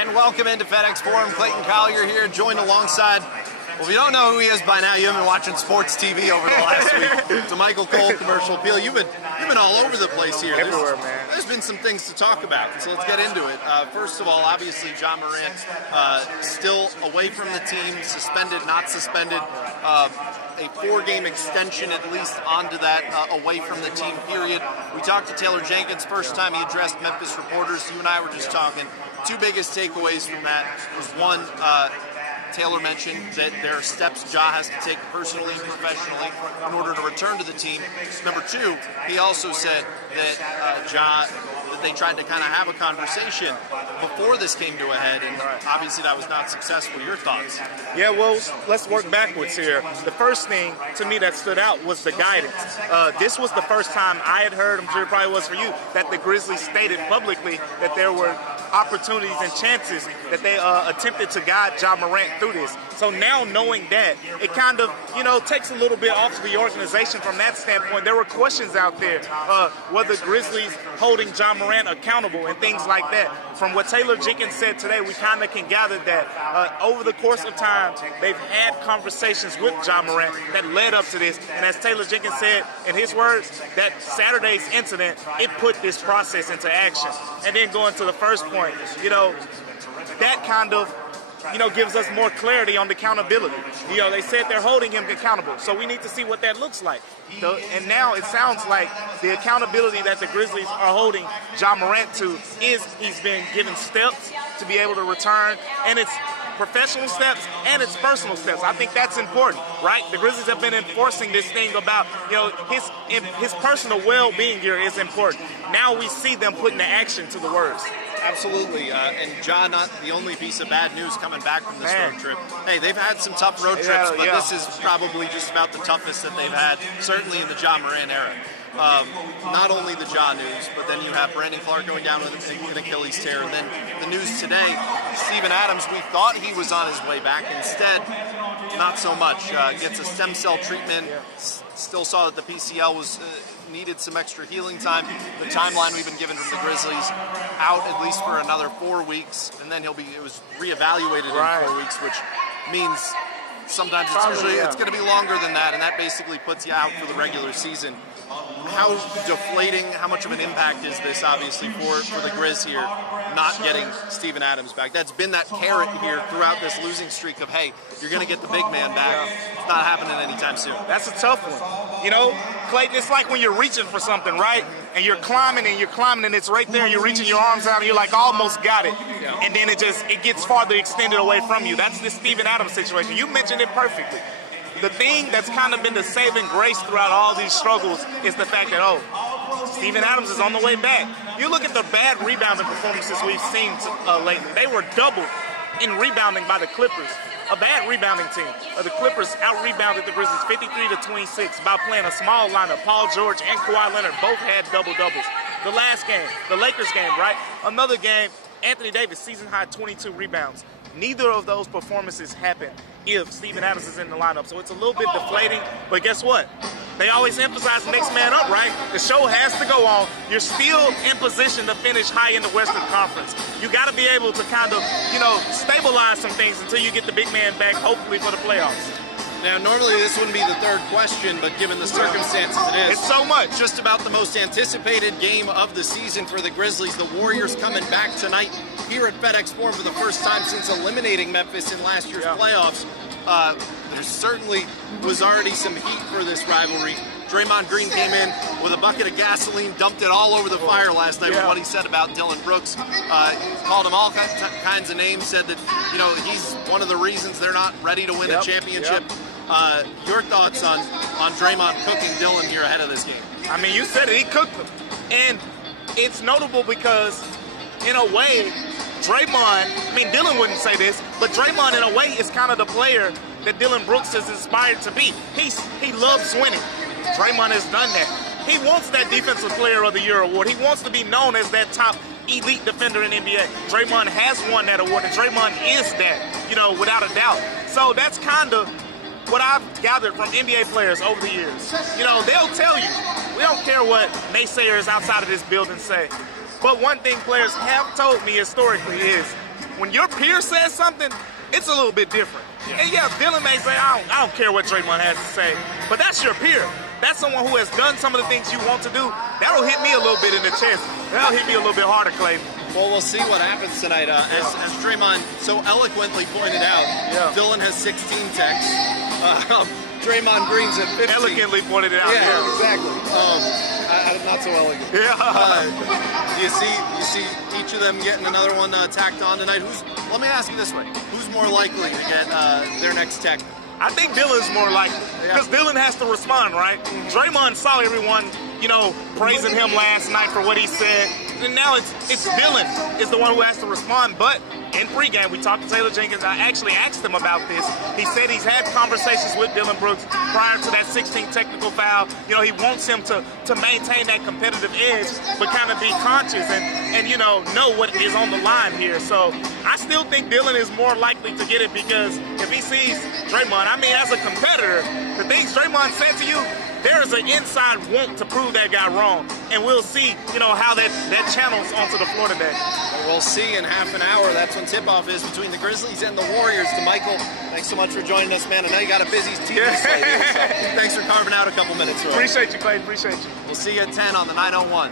And welcome into FedEx Forum. Clayton Collier here, joined alongside, well, if you don't know who he is by now, you haven't been watching sports TV over the last week. DaMichael Commercial Appeal. You've been all over the place here. Everywhere, man. There's been some things to talk about, so let's get into it. First of all, obviously, Ja Morant still away from the team, suspended, not suspended. A 4-game extension at least onto that away from the team period. We talked to Taylor Jenkins first time he addressed Memphis reporters. You and I were just talking. Two biggest takeaways from that was one, Taylor mentioned that there are steps Ja has to take personally and professionally in order to return to the team. Number two, he also said that they tried to kind of have a conversation before this came to a head, and obviously that was not successful. Your thoughts? Yeah, well, let's work backwards here. The first thing to me that stood out was the guidance. This was the first time I had heard, I'm sure it probably was for you, that the Grizzlies stated publicly that there were opportunities and chances that they attempted to guide Ja Morant through this. So now knowing that, it kind of, takes a little bit off the organization from that standpoint. There were questions out there, were the Grizzlies holding Ja Morant accountable and things like that. From what Taylor Jenkins said today, we kind of can gather that over the course of time, they've had conversations with Ja Morant that led up to this. And as Taylor Jenkins said in his words, that Saturday's incident, it put this process into action. And then going to the first point, that kind of gives us more clarity on the accountability. They said they're holding him accountable, so we need to see what that looks like. And now it sounds like the accountability that the Grizzlies are holding Ja Morant to is he's been given steps to be able to return, and it's professional steps and it's personal steps. I think that's important, right? The Grizzlies have been enforcing this thing about, his personal well-being here is important. Now we see them putting the action to the words. Absolutely, and Ja, not the only piece of bad news coming back from this road trip. Hey, they've had some tough road trips, but this is probably just about the toughest that they've had, certainly in the Ja Morant era. Not only the Ja news, but then you have Brandon Clark going down with an Achilles tear, and then the news today, Steven Adams, we thought he was on his way back. Instead, not so much. Gets a stem cell treatment. Still saw that the PCL was needed some extra healing time. The timeline we've been given from the Grizzlies, out at least for another 4 weeks, and then it was reevaluated in 4 weeks, which means sometimes it's going to be longer than that, and that basically puts you out for the regular season. How deflating, how much of an impact is this, obviously, for the Grizz here, not getting Steven Adams back? That's been that carrot here throughout this losing streak of, hey, you're going to get the big man back. It's not happening anytime soon. That's a tough one. Clayton, it's like when you're reaching for something, right? And you're climbing and it's right there and you're reaching your arms out and you're like, almost got it. Yeah. And then it gets farther extended away from you. That's the Steven Adams situation. You mentioned it perfectly. The thing that's kind of been the saving grace throughout all these struggles is the fact that, Steven Adams is on the way back. You look at the bad rebounding performances we've seen lately. They were doubled in rebounding by the Clippers. A bad rebounding team. The Clippers out-rebounded the Grizzlies 53-26 by playing a small lineup. Paul George and Kawhi Leonard both had double-doubles. The last game, the Lakers game, right? Another game, Anthony Davis, season-high 22 rebounds. Neither of those performances happen if Steven Adams is in the lineup. So it's a little bit deflating, but guess what? They always emphasize next man up, right? The show has to go on. You're still in position to finish high in the Western Conference. You got to be able to kind of, stabilize some things until you get the big man back, hopefully for the playoffs. Now, normally this wouldn't be the third question, but given the circumstances it is. It's so much. Just about the most anticipated game of the season for the Grizzlies. The Warriors coming back tonight here at FedEx Forum for the first time since eliminating Memphis in last year's playoffs. There certainly was already some heat for this rivalry. Draymond Green came in with a bucket of gasoline, dumped it all over the fire last night with what he said about Dillon Brooks. Called him all kinds of names, said that, he's one of the reasons they're not ready to win a championship. Your thoughts on Draymond cooking Dillon here ahead of this game? I mean, you said it, he cooked him. And it's notable because, in a way, Dillon wouldn't say this, but Draymond, in a way, is kind of the player that Dillon Brooks is inspired to be. He loves winning. Draymond has done that. He wants that Defensive Player of the Year award. He wants to be known as that top elite defender in NBA. Draymond has won that award, and Draymond is that, without a doubt. So that's kind of what I've gathered from NBA players over the years. They'll tell you, we don't care what naysayers outside of this building say. But one thing players have told me historically is, when your peer says something, it's a little bit different. Yeah. And yeah, Dylan may say, I don't care what Draymond has to say, but that's your peer. That's someone who has done some of the things you want to do. That'll hit me a little bit in the chest. That'll hit me a little bit harder, Clayton. Well, we'll see what happens tonight. As Draymond so eloquently pointed out, Dylan has 16 techs. Draymond Green's at 15. Elegantly pointed it out. Yeah, exactly. Not so elegant. Yeah. You see each of them getting another one tacked on tonight. Let me ask you this way: who's more likely to get their next tech? I think Dylan's more likely because Dylan has to respond, right? Draymond saw everyone, praising him last night for what he said, and now it's Dylan is the one who has to respond. But in pregame, we talked to Taylor Jenkins. I actually asked him about this. He said he's had conversations with Dylan Brooks prior to that 16th technical foul. He wants him to maintain that competitive edge, but kind of be conscious and know what is on the line here. So I still think Dylan is more likely to get it because if he sees Draymond, as a competitor, the things Draymond said to you, there is an inside want to prove that guy wrong. And we'll see, how that channels onto the floor today. We'll see in half an hour. That's when tip-off is between the Grizzlies and the Warriors. DaMichael, thanks so much for joining us, man. I know you got a busy TV slate here, so thanks for carving out a couple minutes for us. Appreciate you, Clayton. Appreciate you. We'll see you at 10 on the 901.